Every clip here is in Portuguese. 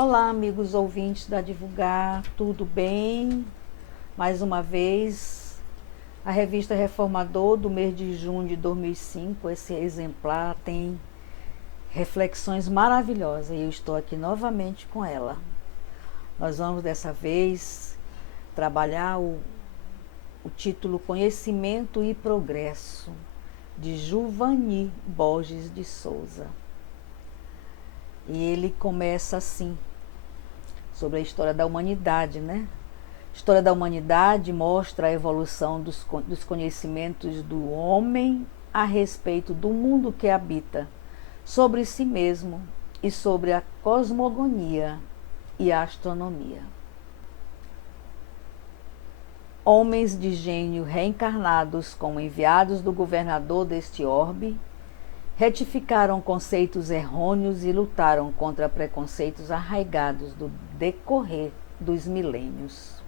Olá, amigos ouvintes da Divulgar, tudo bem? Mais uma vez, a revista Reformador do mês de junho de 2005, esse exemplar tem reflexões maravilhosas e eu estou aqui novamente com ela. Nós vamos dessa vez trabalhar o título Conhecimento e Progresso, de Giovanni Borges de Souza. E ele começa assim, sobre a história da humanidade, né? A história da humanidade mostra a evolução dos conhecimentos do homem a respeito do mundo que habita, sobre si mesmo e sobre a cosmogonia e a astronomia. Homens de gênio reencarnados como enviados do governador deste orbe, retificaram conceitos errôneos e lutaram contra preconceitos arraigados do decorrer dos milênios.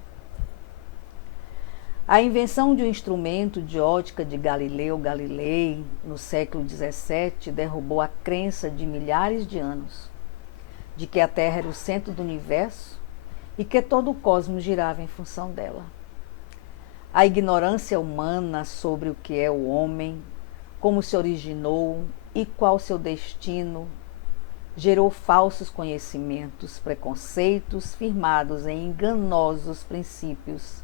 A invenção de um instrumento de ótica de Galileu Galilei, no século XVII, derrubou a crença de milhares de anos de que a Terra era o centro do universo e que todo o cosmos girava em função dela. A ignorância humana sobre o que é o homem, como se originou e qual seu destino, gerou falsos conhecimentos, preconceitos firmados em enganosos princípios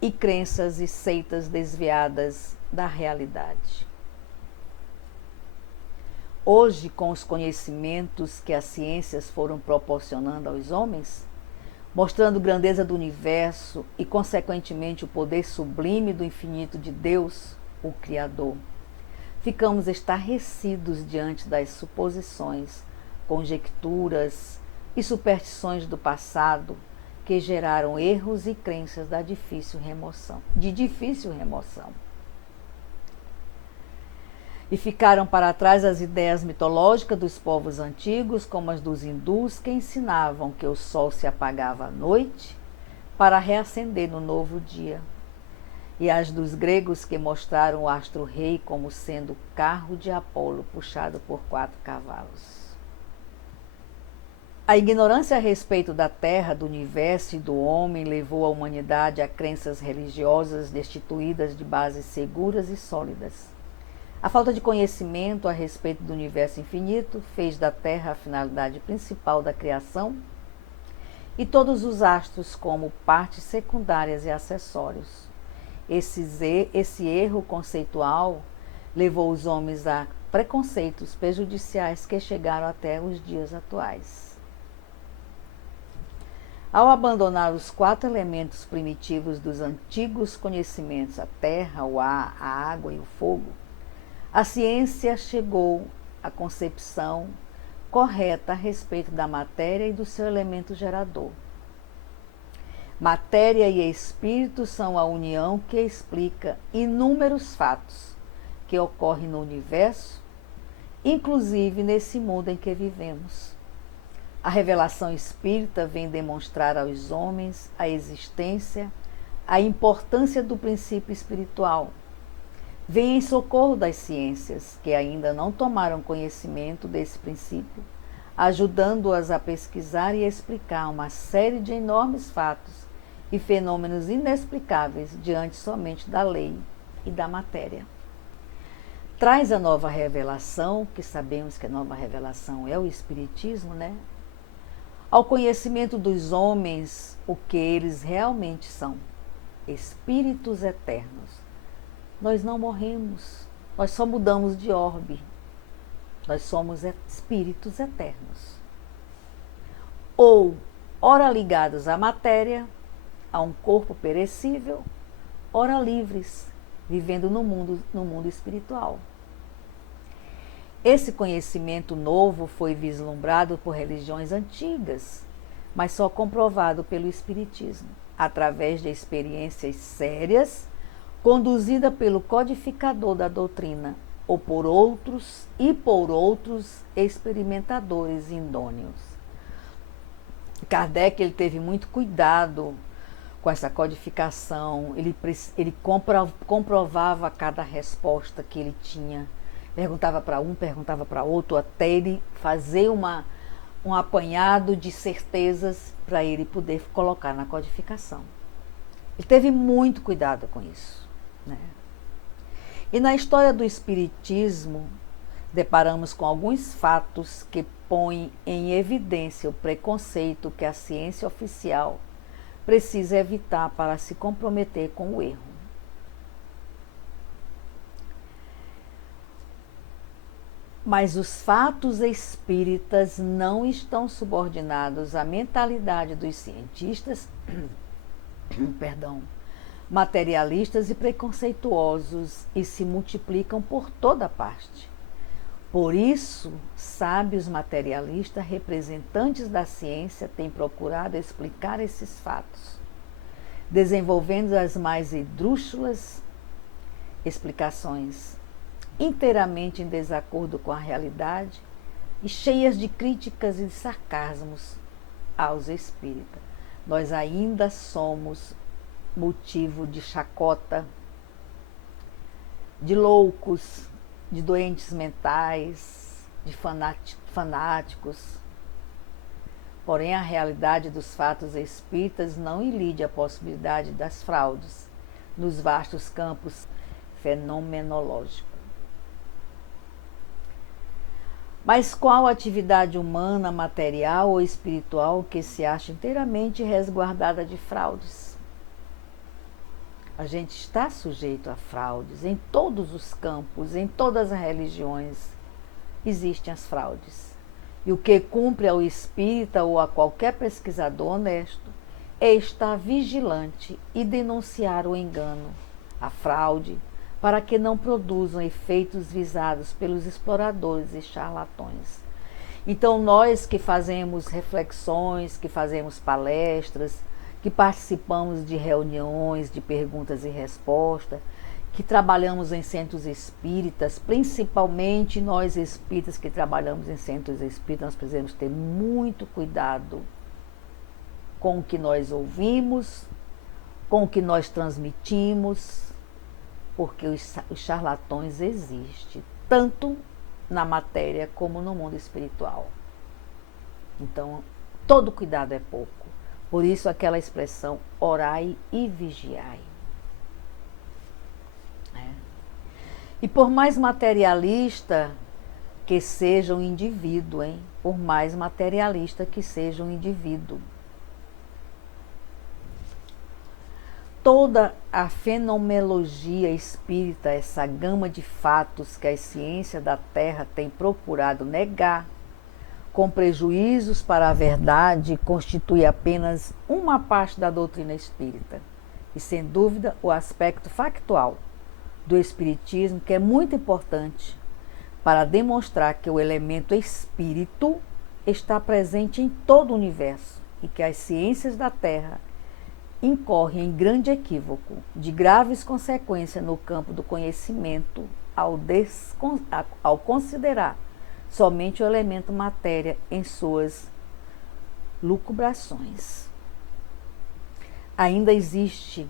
e crenças e seitas desviadas da realidade. Hoje, com os conhecimentos que as ciências foram proporcionando aos homens, mostrando a grandeza do universo e, consequentemente, o poder sublime do infinito de Deus, o Criador, ficamos estarrecidos diante das suposições, conjecturas e superstições do passado que geraram erros e crenças de difícil remoção. E ficaram para trás as ideias mitológicas dos povos antigos, como as dos hindus, que ensinavam que o sol se apagava à noite para reacender no novo dia, e as dos gregos, que mostraram o astro-rei como sendo o carro de Apolo puxado por 4 cavalos. A ignorância a respeito da Terra, do universo e do homem levou a humanidade a crenças religiosas destituídas de bases seguras e sólidas. A falta de conhecimento a respeito do universo infinito fez da Terra a finalidade principal da criação e todos os astros como partes secundárias e acessórios. Esse erro conceitual levou os homens a preconceitos prejudiciais que chegaram até os dias atuais. Ao abandonar os 4 elementos primitivos dos antigos conhecimentos, a terra, o ar, a água e o fogo, a ciência chegou à concepção correta a respeito da matéria e do seu elemento gerador. Matéria e espírito são a união que explica inúmeros fatos que ocorrem no universo, inclusive nesse mundo em que vivemos. A revelação espírita vem demonstrar aos homens a existência, a importância do princípio espiritual. Vem em socorro das ciências, que ainda não tomaram conhecimento desse princípio, ajudando-as a pesquisar e explicar uma série de enormes fatos e fenômenos inexplicáveis diante somente da lei e da matéria. Traz a nova revelação, que sabemos que a nova revelação é o Espiritismo, né? Ao conhecimento dos homens o que eles realmente são, espíritos eternos. Nós não morremos, nós só mudamos de orbe. Nós somos espíritos eternos. Ou, ora ligados à matéria, a um corpo perecível, ora livres, vivendo no mundo espiritual. Esse conhecimento novo foi vislumbrado por religiões antigas, mas só comprovado pelo Espiritismo, através de experiências sérias, conduzida pelo codificador da doutrina, ou por outros experimentadores idôneos. Kardec ele teve muito cuidado com essa codificação, ele comprovava cada resposta que ele tinha, perguntava para um, perguntava para outro, até ele fazer uma um apanhado de certezas para ele poder colocar na codificação. Ele teve muito cuidado com isso, né? E na história do Espiritismo, deparamos com alguns fatos que põem em evidência o preconceito que a ciência oficial precisa evitar para se comprometer com o erro. Mas os fatos espíritas não estão subordinados à mentalidade dos cientistas, materialistas e preconceituosos, e se multiplicam por toda parte. Por isso, sábios materialistas, representantes da ciência, têm procurado explicar esses fatos, desenvolvendo as mais esdrúxulas explicações, inteiramente em desacordo com a realidade e cheias de críticas e sarcasmos aos espíritas. Nós ainda somos motivo de chacota, de loucos, de doentes mentais, de fanáticos. Porém, a realidade dos fatos espíritas não ilide a possibilidade das fraudes nos vastos campos fenomenológicos. Mas qual atividade humana, material ou espiritual que se acha inteiramente resguardada de fraudes? A gente está sujeito a fraudes em todos os campos, em todas as religiões existem as fraudes. E o que cumpre ao espírita ou a qualquer pesquisador honesto é estar vigilante e denunciar o engano, a fraude, para que não produzam efeitos visados pelos exploradores e charlatões. Então, nós que fazemos reflexões, que fazemos palestras, que participamos de reuniões de perguntas e respostas, que trabalhamos em centros espíritas, principalmente nós espíritas que trabalhamos em centros espíritas, nós precisamos ter muito cuidado com o que nós ouvimos, com o que nós transmitimos, porque os charlatões existem, tanto na matéria como no mundo espiritual. Então, todo cuidado é pouco. Por isso aquela expressão, orai e vigiai. E por mais materialista que seja um indivíduo, por mais materialista que seja um indivíduo, toda a fenomenologia espírita, essa gama de fatos que a ciência da Terra tem procurado negar, com prejuízos para a verdade, constitui apenas uma parte da doutrina espírita. E, sem dúvida, o aspecto factual do espiritismo, que é muito importante para demonstrar que o elemento espírito está presente em todo o universo e que as ciências da Terra incorrem em grande equívoco, de graves consequências no campo do conhecimento, ao considerar somente o elemento matéria em suas lucubrações. Ainda existe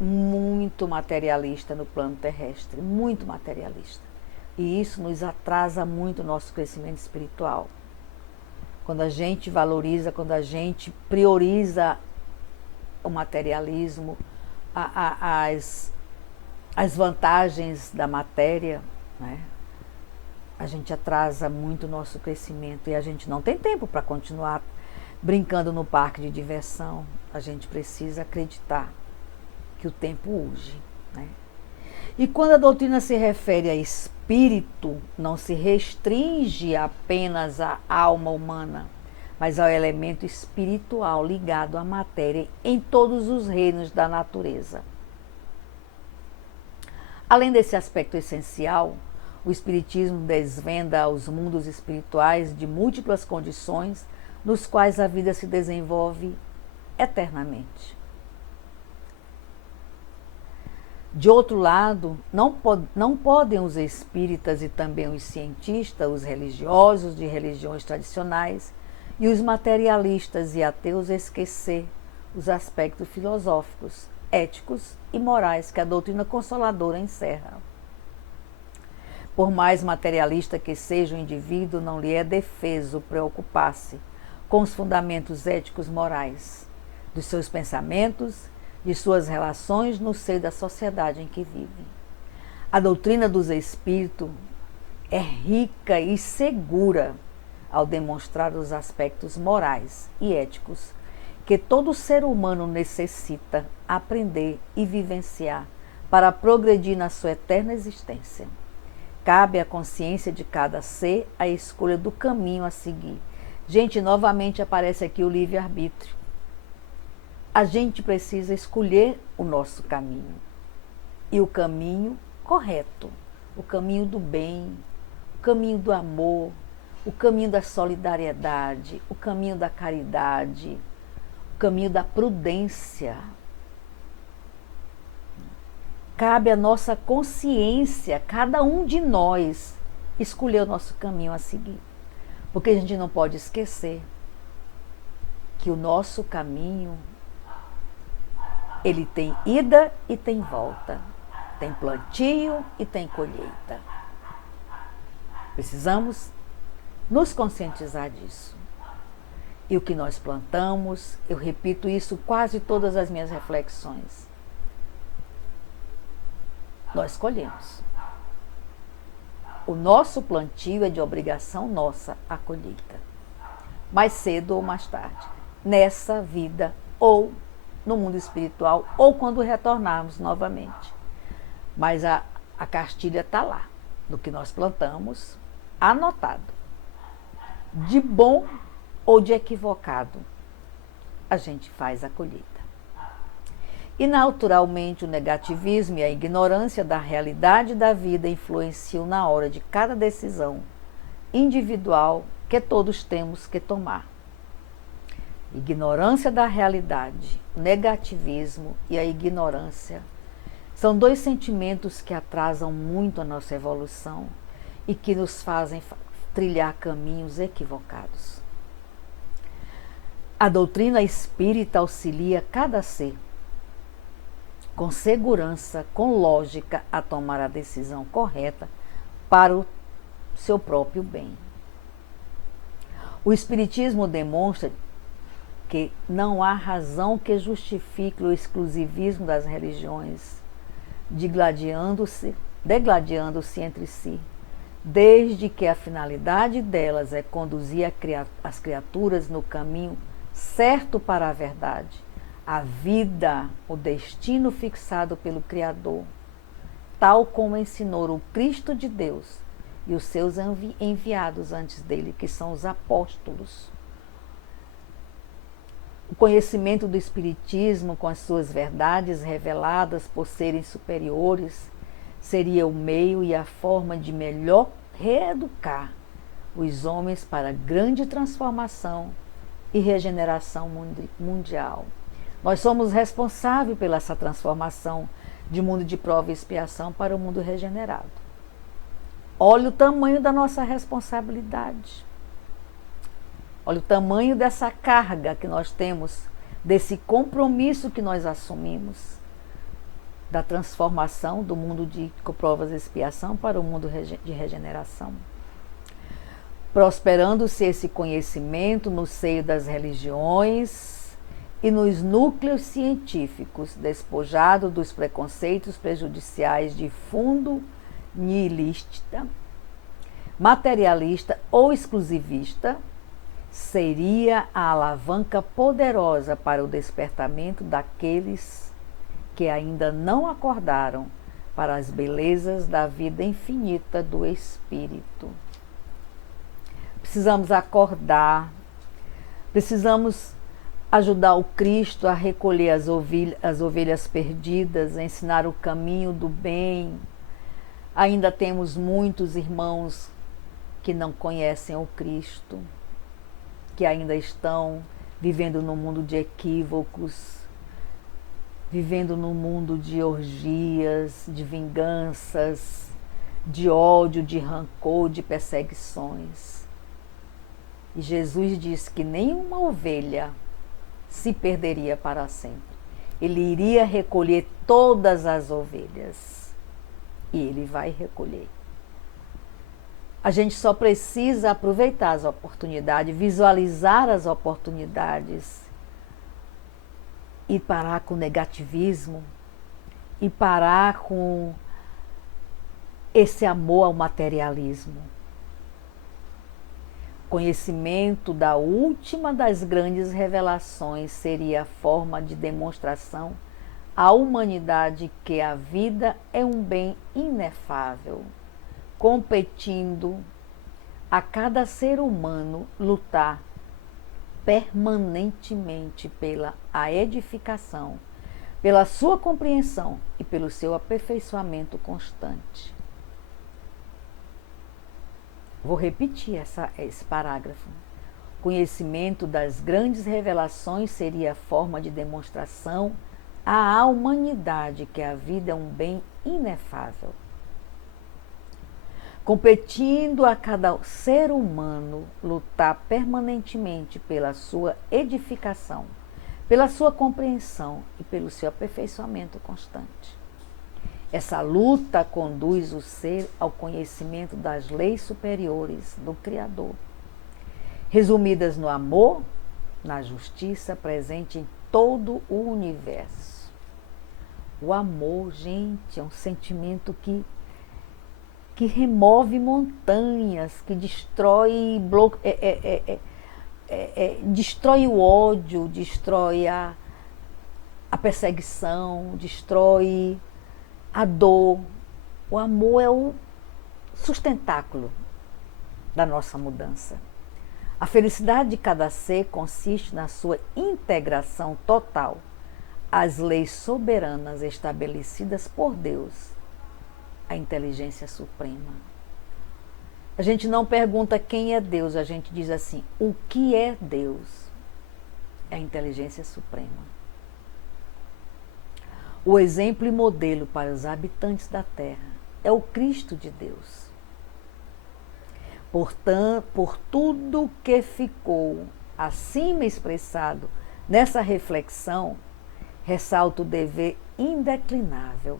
muito materialista no plano terrestre, muito materialista. E isso nos atrasa muito o nosso crescimento espiritual. Quando a gente valoriza, quando a gente prioriza o materialismo, as vantagens da matéria, né? A gente atrasa muito o nosso crescimento e a gente não tem tempo para continuar brincando no parque de diversão. A gente precisa acreditar que o tempo urge, né? E quando a doutrina se refere a espírito, não se restringe apenas à alma humana, mas ao elemento espiritual ligado à matéria em todos os reinos da natureza. Além desse aspecto essencial, o Espiritismo desvenda os mundos espirituais de múltiplas condições nos quais a vida se desenvolve eternamente. De outro lado, não podem os espíritas e também os cientistas, os religiosos de religiões tradicionais e os materialistas e ateus esquecer os aspectos filosóficos, éticos e morais que a doutrina consoladora encerra. Por mais materialista que seja o indivíduo, não lhe é defeso preocupar-se com os fundamentos éticos morais dos seus pensamentos, de suas relações no seio da sociedade em que vive. A doutrina dos espíritos é rica e segura ao demonstrar os aspectos morais e éticos que todo ser humano necessita aprender e vivenciar para progredir na sua eterna existência. Cabe à consciência de cada ser a escolha do caminho a seguir. Gente, novamente aparece aqui o livre-arbítrio. A gente precisa escolher o nosso caminho. E o caminho correto, o caminho do bem, o caminho do amor, o caminho da solidariedade, o caminho da caridade, o caminho da prudência. Cabe à nossa consciência, cada um de nós, escolher o nosso caminho a seguir. Porque a gente não pode esquecer que o nosso caminho, ele tem ida e tem volta. Tem plantio e tem colheita. Precisamos nos conscientizar disso. E o que nós plantamos, eu repito isso quase todas as minhas reflexões, nós colhemos. O nosso plantio é de obrigação nossa a colheita. Mais cedo ou mais tarde. Nessa vida ou no mundo espiritual ou quando retornarmos novamente. Mas a cartilha está lá, no que nós plantamos, anotado. De bom ou de equivocado, a gente faz a colheita. E naturalmente o negativismo e a ignorância da realidade da vida influenciam na hora de cada decisão individual que todos temos que tomar. Ignorância da realidade, negativismo e a ignorância são dois sentimentos que atrasam muito a nossa evolução e que nos fazem trilhar caminhos equivocados. A doutrina espírita auxilia cada ser, com segurança, com lógica, a tomar a decisão correta para o seu próprio bem. O Espiritismo demonstra que não há razão que justifique o exclusivismo das religiões, degladiando-se entre si, desde que a finalidade delas é conduzir as criaturas no caminho certo para a verdade, a vida, o destino fixado pelo Criador, tal como ensinou o Cristo de Deus e os seus enviados antes dele, que são os apóstolos. O conhecimento do Espiritismo, com as suas verdades reveladas por serem superiores, seria o meio e a forma de melhor reeducar os homens para a grande transformação e regeneração mundial. Nós somos responsáveis pela essa transformação de mundo de prova e expiação para o mundo regenerado. Olha o tamanho da nossa responsabilidade. Olha o tamanho dessa carga que nós temos, desse compromisso que nós assumimos, da transformação do mundo de provas e expiação para o mundo de regeneração. Prosperando-se esse conhecimento no seio das religiões e nos núcleos científicos, despojado dos preconceitos prejudiciais de fundo nihilista, materialista ou exclusivista, seria a alavanca poderosa para o despertamento daqueles que ainda não acordaram para as belezas da vida infinita do Espírito. Precisamos acordar, precisamos ajudar o Cristo a recolher as ovelhas perdidas, a ensinar o caminho do bem. Ainda temos muitos irmãos que não conhecem o Cristo, que ainda estão vivendo num mundo de equívocos, vivendo num mundo de orgias, de vinganças, de ódio, de rancor, de perseguições. E Jesus disse que nenhuma ovelha se perderia para sempre. Ele iria recolher todas as ovelhas. E ele vai recolher. A gente só precisa aproveitar as oportunidades, visualizar as oportunidades e parar com o negativismo e parar com esse amor ao materialismo. Conhecimento da última das grandes revelações seria a forma de demonstração à humanidade que a vida é um bem inefável, competindo a cada ser humano lutar permanentemente pela a edificação, pela sua compreensão e pelo seu aperfeiçoamento constante. Vou repetir esse parágrafo. Conhecimento das grandes revelações seria a forma de demonstração à humanidade que a vida é um bem inefável, competindo a cada ser humano lutar permanentemente pela sua edificação, pela sua compreensão e pelo seu aperfeiçoamento constante. Essa luta conduz o ser ao conhecimento das leis superiores do Criador, resumidas no amor, na justiça presente em todo o universo. O amor, gente, é um sentimento que remove montanhas, que destrói, destrói o ódio, destrói a perseguição, destrói a dor. O amor é o sustentáculo da nossa mudança. A felicidade de cada ser consiste na sua integração total às leis soberanas estabelecidas por Deus, a inteligência suprema. A gente não pergunta quem é Deus, a gente diz assim: o que é Deus? É a inteligência suprema. O exemplo e modelo para os habitantes da Terra é o Cristo de Deus. Portanto, por tudo que ficou acima expressado nessa reflexão, ressalto o dever indeclinável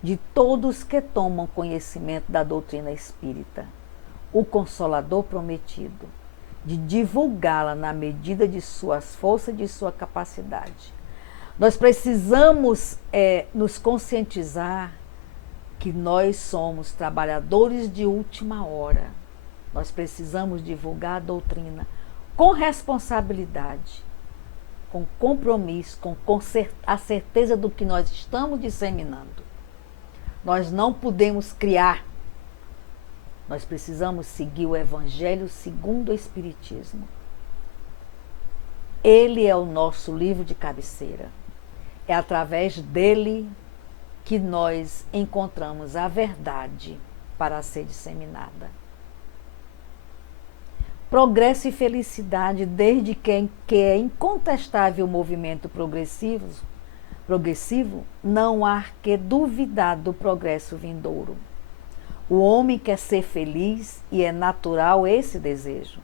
de todos que tomam conhecimento da doutrina espírita, o Consolador prometido, de divulgá-la na medida de suas forças e de sua capacidade. Nós precisamos nos conscientizar que nós somos trabalhadores de última hora. Nós precisamos divulgar a doutrina com responsabilidade, com compromisso, com a certeza do que nós estamos disseminando. Nós não podemos criar. Nós precisamos seguir o Evangelho segundo o Espiritismo. Ele é o nosso livro de cabeceira. É através dele que nós encontramos a verdade para ser disseminada. Progresso e felicidade, desde que é incontestável o movimento progressivo, não há que duvidar do progresso vindouro. O homem quer ser feliz e é natural esse desejo.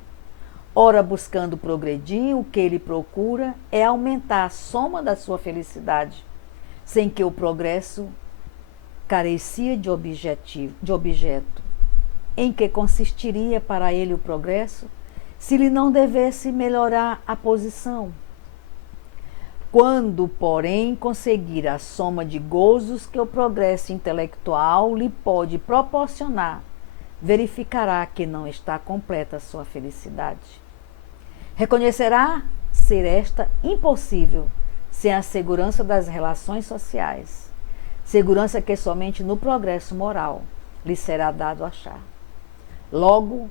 Ora, buscando progredir, o que ele procura é aumentar a soma da sua felicidade, sem que o progresso carecia de objeto. Em que consistiria para ele o progresso, se ele não devesse melhorar a posição? Quando, porém, conseguir a soma de gozos que o progresso intelectual lhe pode proporcionar, verificará que não está completa a sua felicidade. Reconhecerá ser esta impossível sem a segurança das relações sociais, segurança que somente no progresso moral lhe será dado achar. Logo,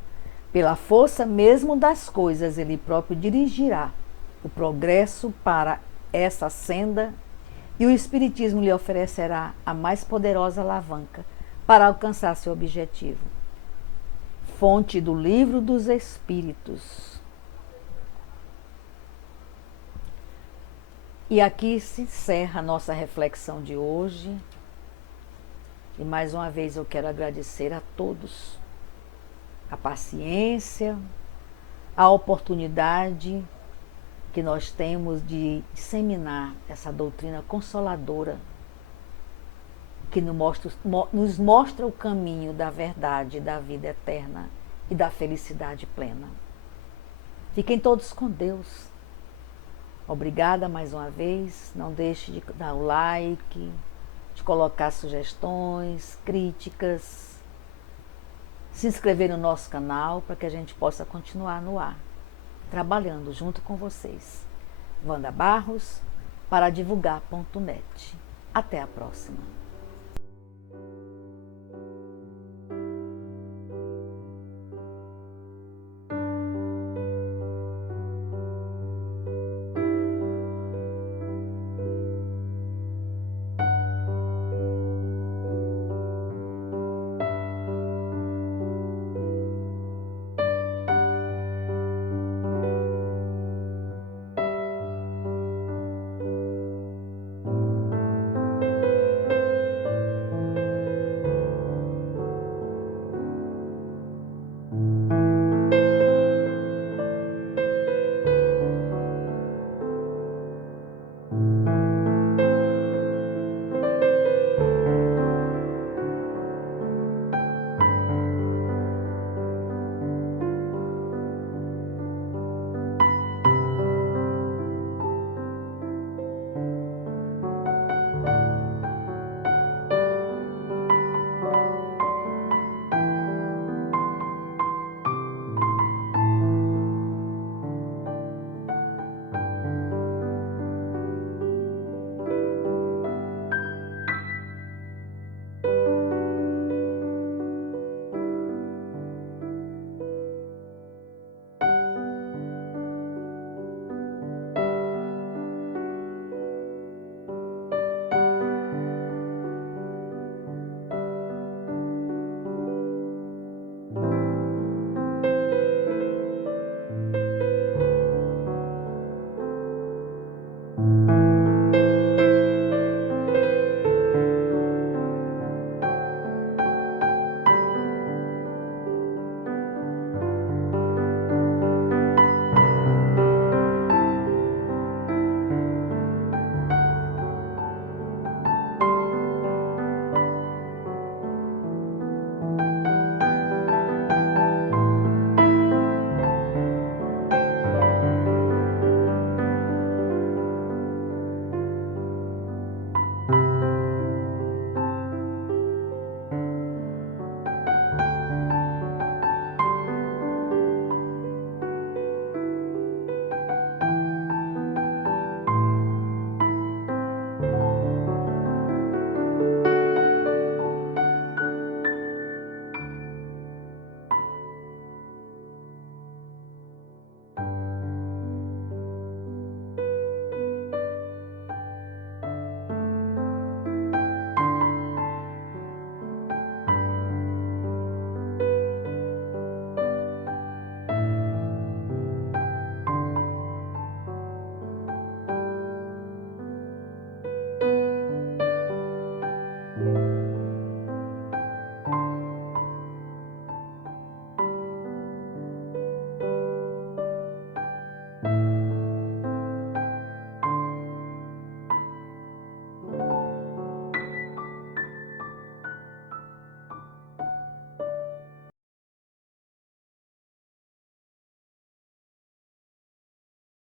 pela força mesmo das coisas, ele próprio dirigirá o progresso para essa senda e o Espiritismo lhe oferecerá a mais poderosa alavanca para alcançar seu objetivo. Fonte do Livro dos Espíritos. E aqui se encerra a nossa reflexão de hoje. E mais uma vez eu quero agradecer a todos a paciência, a oportunidade que nós temos de disseminar essa doutrina consoladora que nos mostra o caminho da verdade, da vida eterna e da felicidade plena. Fiquem todos com Deus. Obrigada mais uma vez. Não deixe de dar o like, de colocar sugestões, críticas, se inscrever no nosso canal para que a gente possa continuar no ar, trabalhando junto com vocês. Wanda Barros, para divulgar.net. Até a próxima.